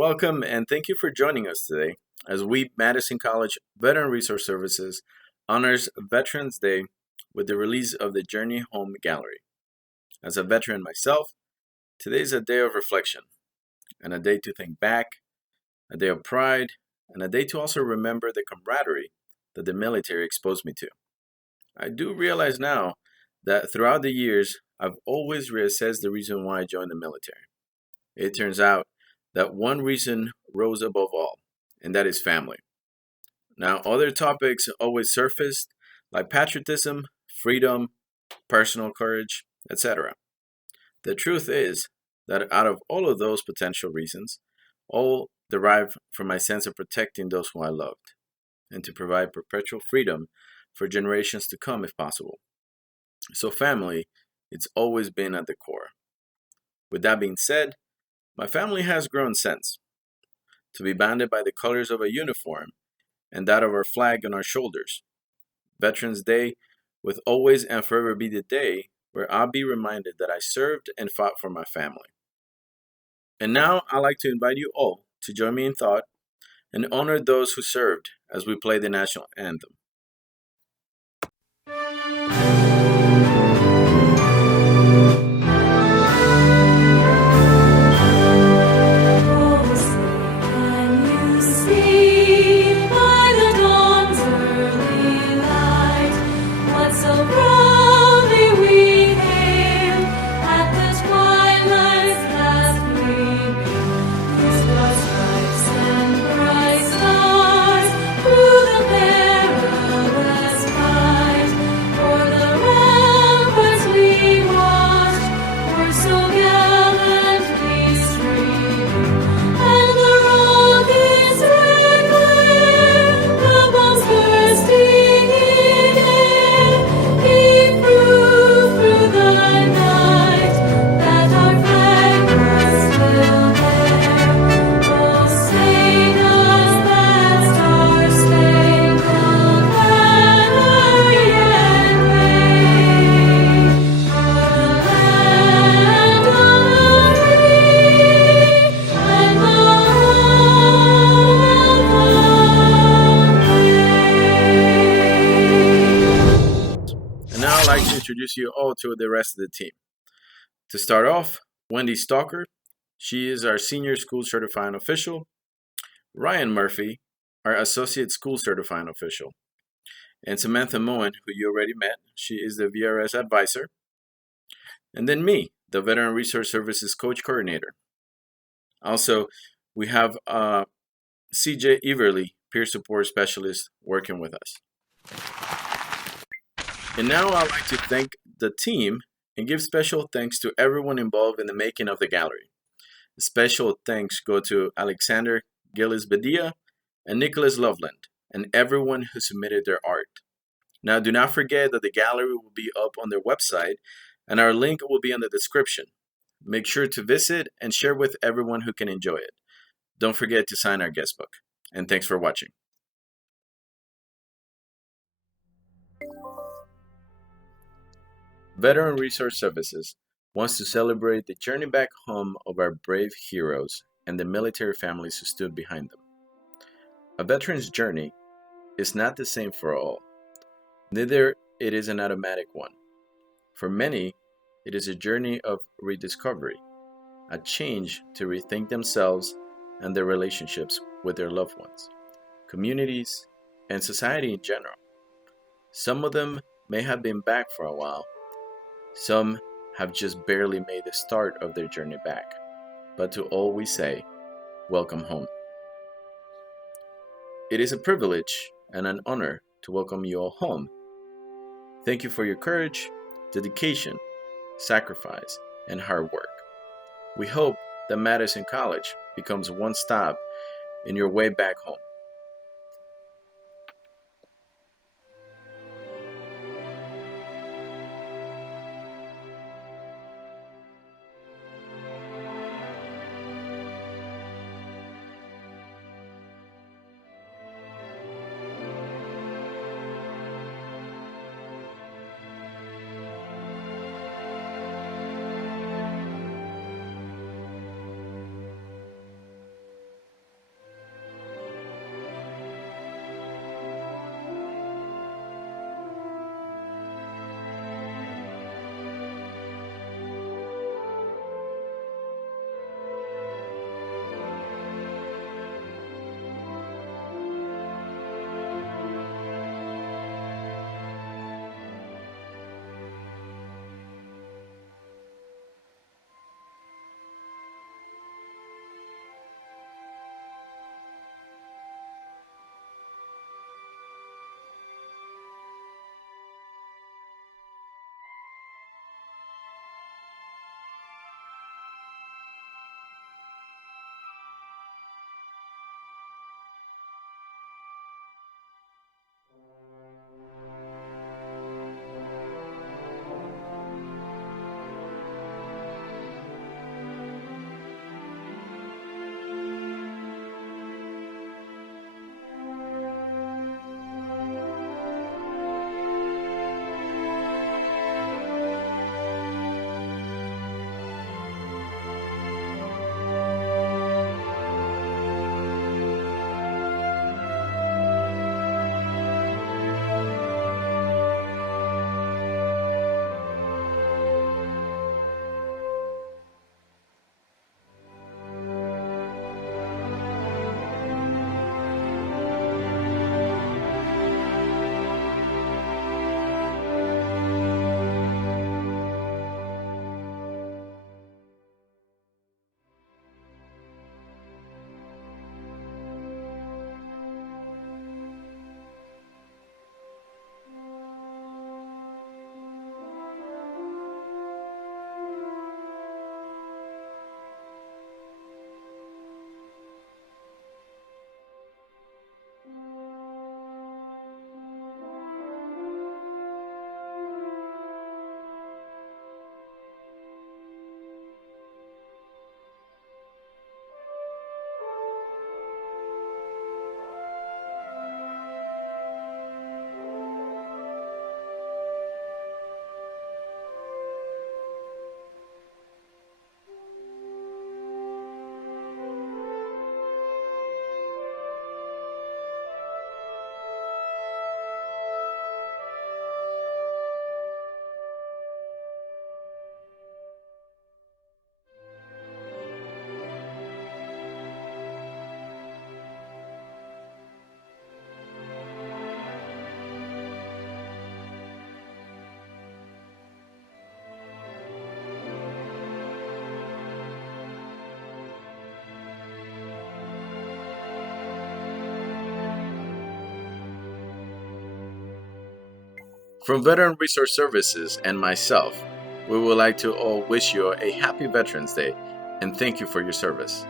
Welcome and thank you for joining us today as we, Madison College Veteran Resource Services, honors Veterans Day with the release of the Journey Home Gallery. As a veteran myself, today is a day of reflection and a day to think back, a day of pride, and a day to also remember the camaraderie that the military exposed me to. I do realize now that throughout the years, I've always reassessed the reason why I joined the military. It turns out that one reason rose above all, and that is family. Now, other topics always surfaced, like patriotism, freedom, personal courage, etc. The truth is that out of all of those potential reasons, all derive from my sense of protecting those who I loved, and to provide perpetual freedom for generations to come if possible. So, family, it's always been at the core. With that being said, my family has grown since. To be banded by the colors of a uniform and that of our flag on our shoulders. Veterans Day will always and forever be the day where I'll be reminded that I served and fought for my family. And now I'd like to invite you all to join me in thought and honor those who served as we play the national anthem. And now I'd like to introduce you all to the rest of the team. To start off, Wendy Stalker. She is our senior school certifying official. Ryan Murphy, our associate school certifying official. And Samantha Moen, who you already met. She is the VRS advisor. And then me, the Veteran Resource Services coach coordinator. Also, we have CJ Everly, peer support specialist, working with us. And now I'd like to thank the team and give special thanks to everyone involved in the making of the gallery. Special thanks go to Alexander Gillis Bedia and Nicholas Loveland and everyone who submitted their art. Now, do not forget that the gallery will be up on their website and our link will be in the description. Make sure to visit and share with everyone who can enjoy it. Don't forget to sign our guest book. And thanks for watching. Veteran Resource Services wants to celebrate the journey back home of our brave heroes and the military families who stood behind them. A veteran's journey is not the same for all. Neither it is an automatic one. For many, it is a journey of rediscovery, a change to rethink themselves and their relationships with their loved ones, communities, and society in general. Some of them may have been back for a while. Some have just barely made the start of their journey back. But to all we say, welcome home. It is a privilege and an honor to welcome you all home. Thank you for your courage, dedication, sacrifice, and hard work. We hope that Madison College becomes one stop in your way back home. From Veteran Resource Services and myself, we would like to all wish you a happy Veterans Day and thank you for your service.